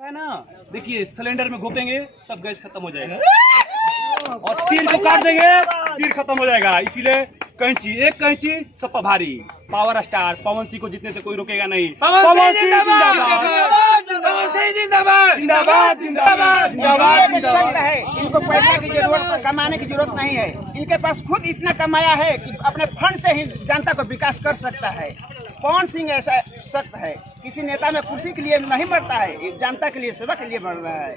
है ना, देखिए सिलेंडर में घोपेंगे सब गैस खत्म हो जाएगा और तीर को काट देंगे तीर खत्म हो जाएगा। इसीलिए कैंची, एक कैंची सब पर भारी। पावर स्टार पवन सिंह को जीतने से कोई रोकेगा नहीं। पवन सिंह जिंदाबाद जिंदाबाद जिंदाबाद जिंदाबाद है। इनको पैसे की जरूरत, कमाने की जरूरत नहीं है। इनके पास खुद इतना कमाया है कि अपने फंड से ही जनता को विकास कर सकता है। पवन सिंह ऐसा सख्त है, किसी नेता में कुर्सी के लिए नहीं मरता है, जनता के लिए, सेवा के लिए मर रहा है।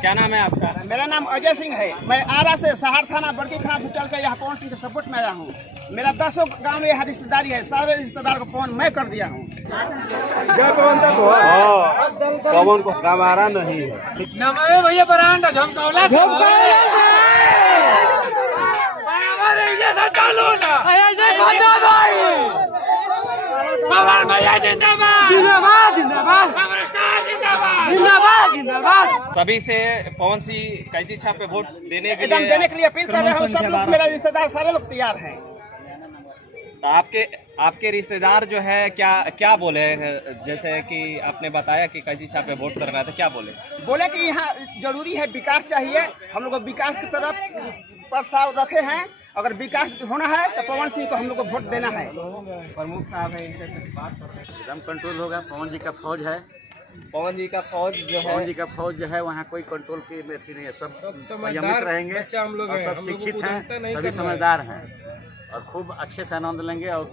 क्या नाम है आपका? मेरा नाम अजय सिंह है। मैं आरा से सहार थाना बड़की खराब से चल कर यहाँ पवन सिंह के सपोर्ट में आया हूँ। मेरा 10 गांव में यहाँ रिश्तेदारी है, सारे रिश्तेदार को पवन मैं कर दिया हूँ। पवन को गवारा नहीं है। नमस्ते भैया बरांडा झमकौला पवन भैया जिंदाबाद जिंदाबाद जिंदाबाद पवन स्टार जिंदाबाद जिंदाबाद जिंदाबाद। सभी से पवन सिंह कैसी छाप पे वोट देने के एकदम लिए देने के लिए अपील कर रहे हैं। सब लोग, मेरा रिश्तेदार सारे लोग तैयार हैं। तो आपके रिश्तेदार जो है क्या बोले हैं? जैसे कि आपने बताया कि कैसी छाप पे वोट कर रहा था, क्या बोले कि यहाँ जरूरी है, विकास चाहिए। हम लोग विकास की तरफ प्रस्ताव रखे हैं। अगर विकास होना है तो पवन सिंह को हम लोग को वोट देना है। प्रमुख साहब है, इनसे कुछ बात कर रहे हैं। एकदम कंट्रोल होगा। पवन जी का फौज है। पवन जी का फौज जो है, पवन जी का फौज जो है वहाँ कोई कंट्रोल की मेथी नहीं है। सब संयमित रहेंगे और सब शिक्षित हैं, सभी समझदार हैं और खूब अच्छे से आनंद लेंगे और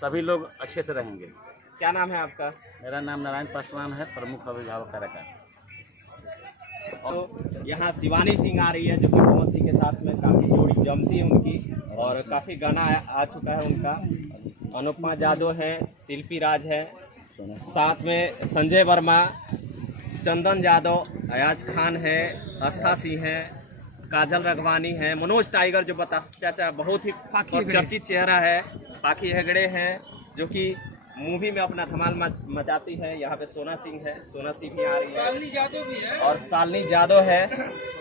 सभी लोग अच्छे से रहेंगे। क्या नाम है आपका? मेरा नाम नारायण पासवान है, प्रमुख अभिभावक कार्यक्रम। तो यहाँ शिवानी सिंह आ रही है जो कि पवन सिंह के साथ में काफ़ी जोड़ी जमती है उनकी और काफ़ी गाना आ चुका है उनका। अनुपमा जादव है, शिल्पी राज है, साथ में संजय वर्मा, चंदन यादव, अयाज खान है, आस्था सिंह है, काजल रघवानी है, मनोज टाइगर जो बता चाचा बहुत ही चर्चित चेहरा है, पाखी हेगड़े हैं जो कि मूवी में अपना धमाल मचाती है। यहाँ पे सोना सिंह है, सोना सिंह भी आ रही है, सालनी जादव भी है और सालनी जादव है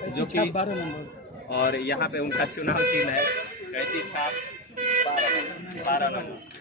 जो कि 12 नंबर और यहाँ पे उनका चुनाव चिन्ह है 35 छाप 12 नंबर।